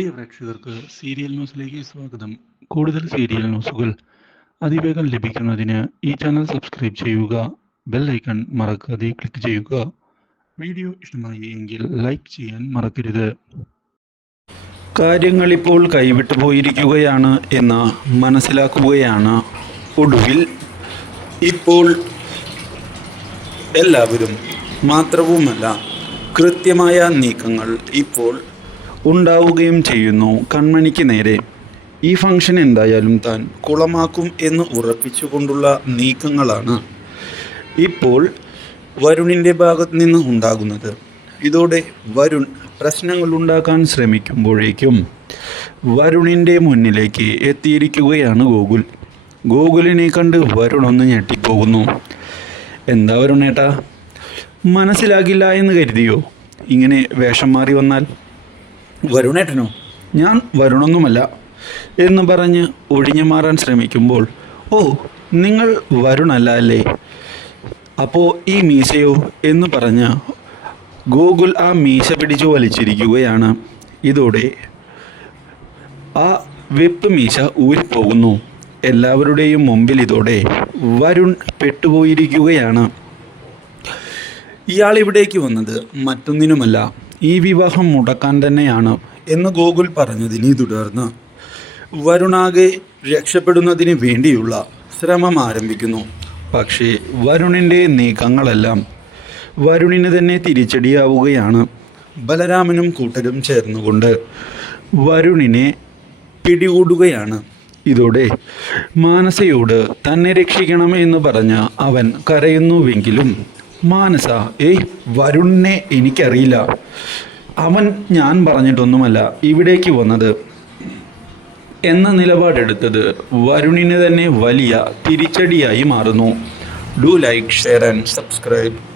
പ്രിയ പ്രേക്ഷകർക്ക് സീരിയൽ ന്യൂസിലേക്ക് സ്വാഗതം. കൂടുതൽ സീരിയൽ ന്യൂസുകൾ അതിവേഗം ലഭിക്കുന്നതിന് ഈ ചാനൽ സബ്സ്ക്രൈബ് ചെയ്യുക ബെൽ ഐക്കൺ മറക്കാതെ ക്ലിക്ക് ചെയ്യുക. വീഡിയോ ഇഷ്ടമായി എങ്കിൽ ലൈക്ക് ചെയ്യാൻ മറക്കരുത്. കാര്യങ്ങൾ ഇപ്പോൾ കൈവിട്ടു പോയിരിക്കുകയാണ് എന്ന് മനസ്സിലാക്കുകയാണ് ഒടുവിൽ. ഇപ്പോൾ എല്ലാവരും മാത്രവുമല്ല കൃത്യമായ നീക്കങ്ങൾ ഇപ്പോൾ ഉണ്ടാവുകയും ചെയ്യുന്നു. കൺമണിക്ക് നേരെ. ഈ ഫംഗ്ഷൻ എന്തായാലും താൻ കുളമാക്കും എന്ന് ഉറപ്പിച്ചുകൊണ്ടുള്ള നീക്കങ്ങളാണ് ഇപ്പോൾ വരുണിന്റെ ഭാഗത്ത് നിന്ന് ഉണ്ടാകുന്നത്. ഇതോടെ വരുൺ പ്രശ്നങ്ങൾ ഉണ്ടാക്കാൻ ശ്രമിക്കുമ്പോഴേക്കും വരുണിന്റെ മുന്നിലേക്ക് എത്തിയിരിക്കുകയാണ് ഗോകുൽ. ഗോകുലിനെ കണ്ട് വരുൺ ഒന്ന് ഞെട്ടിപ്പോകുന്നു. എന്താ വരുണേട്ടാ മനസ്സിലാകില്ല എന്ന് കരുതിയോ? ഇങ്ങനെ വേഷം മാറി വന്നാൽ? വരുണേട്ടനോ? ഞാൻ വരുണൊന്നുമല്ല എന്ന് പറഞ്ഞ് ഒഴിഞ്ഞു മാറാൻ ശ്രമിക്കുമ്പോൾ ഓ നിങ്ങൾ വരുണല്ല അല്ലേ അപ്പോൾ ഈ മീശയോ? എന്ന് പറഞ്ഞ് ഗൂഗിൾ ആ മീശ പിടിച്ചു വലിച്ചിരിക്കുകയാണ്. ഇതോടെ ആ വെപ്പ് മീശ ഊരിപ്പോകുന്നു എല്ലാവരുടെയും മുമ്പിൽ ഇതോടെ വരുൺ പെട്ടുപോയിരിക്കുകയാണ്. ഇയാൾ ഇവിടേക്ക് വന്നത് മറ്റൊന്നിനുമല്ല. ഈ വിവാഹം മുടക്കാൻ തന്നെയാണ് എന്ന് ഗോകുൽ പറഞ്ഞതിനെ തുടർന്ന് വരുണാകെ രക്ഷപ്പെടുന്നതിന് വേണ്ടിയുള്ള ശ്രമം ആരംഭിക്കുന്നു. പക്ഷേ വരുണിന്റെ നീക്കങ്ങളെല്ലാം വരുണിന് തന്നെ തിരിച്ചടിയാവുകയാണ്. ബലരാമനും കൂട്ടരും ചേർന്നുകൊണ്ട് വരുണിനെ പിടികൂടുകയാണ്. ഇതോടെ മാനസയോട് തന്നെ രക്ഷിക്കണം എന്ന് പറഞ്ഞ് അവൻ കരയുന്നുവെങ്കിലും മാനസ ഏയ് വരുണിനെ എനിക്കറിയില്ല. അവൻ ഞാൻ പറഞ്ഞിട്ടൊന്നുമല്ല ഇവിടേക്ക് വന്നത്. എന്ന നിലപാടെടുത്തത് വരുണിന് തന്നെ വലിയ തിരിച്ചടിയായി മാറുന്നു. Do like share and subscribe